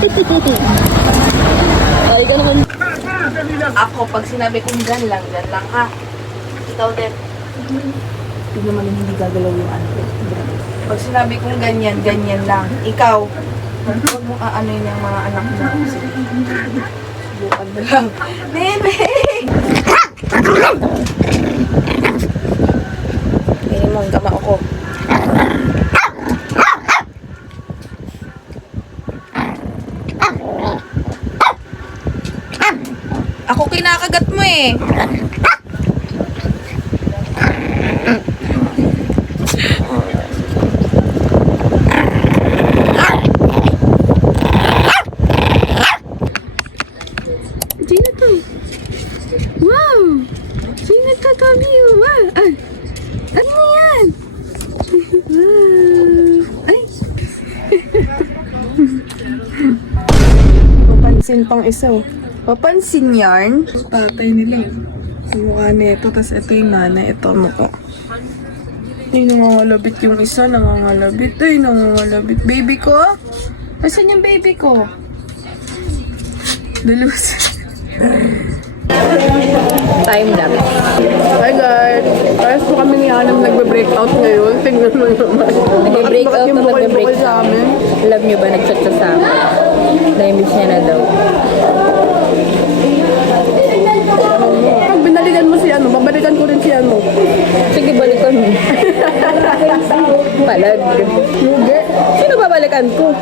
Ay, ka naman. Ako, pag sinabi kong gan lang ha. Ikaw din. Hindi naman hindi gagalaw yung ano. Pag sinabi kong ganyan, ganyan lang. Ikaw, huwag mong aanoyin yung mga anak mo. Subukan mo lang. Bebe! Hindi mo ang kamao ko. Ako kinakagat mo eh. Sino to? Wow! Sino to, Tommy? Wow! Ay! Ano yan? Wow! Ay! Papansin pang isa oh. Papansin yarn? Tatay nila. Yung mukha nito, tas ito yung nanay, ito ang mukha. Ay, nangangalabit yung isa, nangangalabit. Ay, nangangalabit. Baby ko? Nasaan yung baby ko? Dalus. Time lapse. Hi guys! Ayos po kami ni Anam nagbe-breakout ngayon. Tingnan mo naman. Nagbe-breakout Bakit na bukol-bukol magbe-break sa amin? Alam nyo ba, nag-chat siya sa amin. Na-miss niya na daw. Pag binalikan mo si ano, babalikan ko rin si ano. Sige, balikan mo. Palag. Lugi. Sino babalikan ko?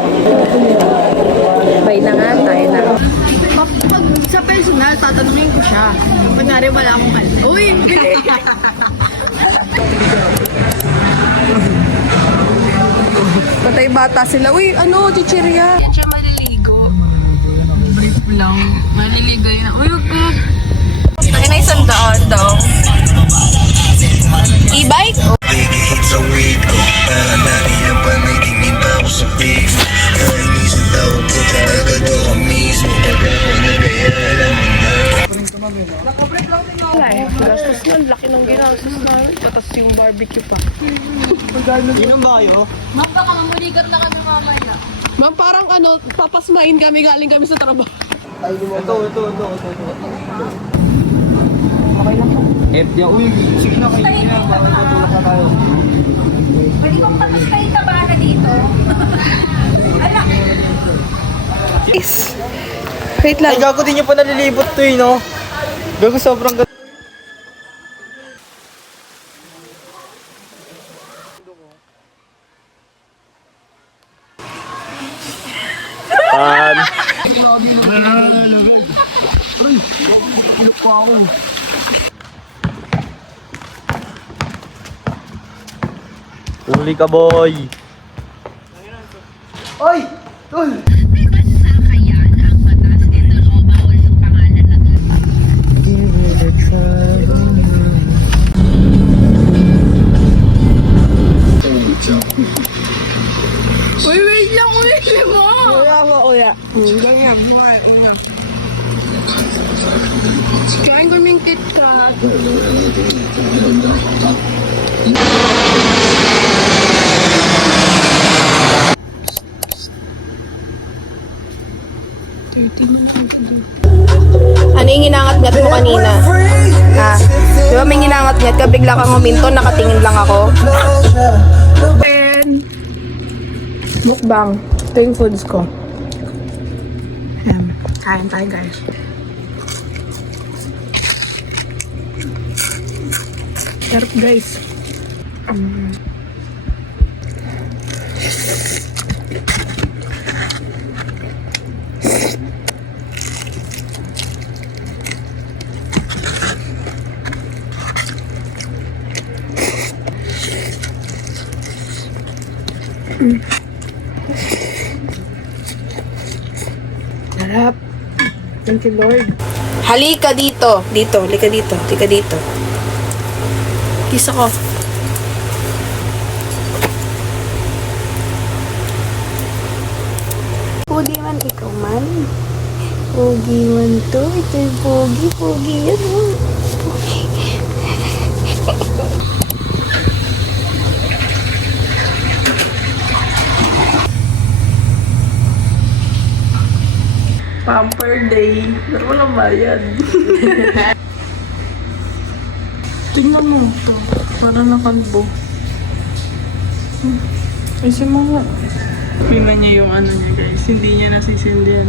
Bye na nga, tayo na. Pag sa personal, tatanungin ko siya. Kunyari wala akong kal. Uy! Patay bata sila. Uy, ano, chichirya. Yan siya maliligo. Brief lang. Maliligo yan. Uy, huwag ka. Ay, na isang daan daw. E-bike? Pagiging sa weed ko Para dami ang panaginip ako sa beat Nainisip tawag ko agad ako mismo Pagkako na kaya alam mo na Gastos nun, laki ng ginastos namin. Tatas yung barbecue pa. Inom ba kayo? Ma'am, parang ano, papasmain kami, galing kami sa trabaho. Ito. FD, uy, sige na kayo niya, baka matulak na tayo. Pwede kong patustay ka ba na dito? Ala! Wait Ay, gago din nyo pa nalilibot to no? Gago sobrang gago. Huli ka, boy! Oy! Tol! Uy, wait lang, ulit mo! Uya. Ganyan, buhay, uya. Kain kaming KitKat. Ano yung ginangat-ngat mo kanina? Ha? Di ba may ginangat-ngat ka, bigla kang uminto, nakatingin lang ako. And mukbang. Ito yung foods ko. Ayan. Kain tayo, guys. Sarap, guys. Sarap. Thank you, Lord. Halika dito. Dito. Halika dito. Halika dito. Kiss ako. Pogi man ikaw man. Pogi man to. Ito yung pogi. Pogi yan. Pogi. Pamper day. Pero walang bayad. Tingnan mo ito. Para nakalbo. Ay, si mga... Tingnan niya yung ano niya guys. Hindi niya nasisindihan.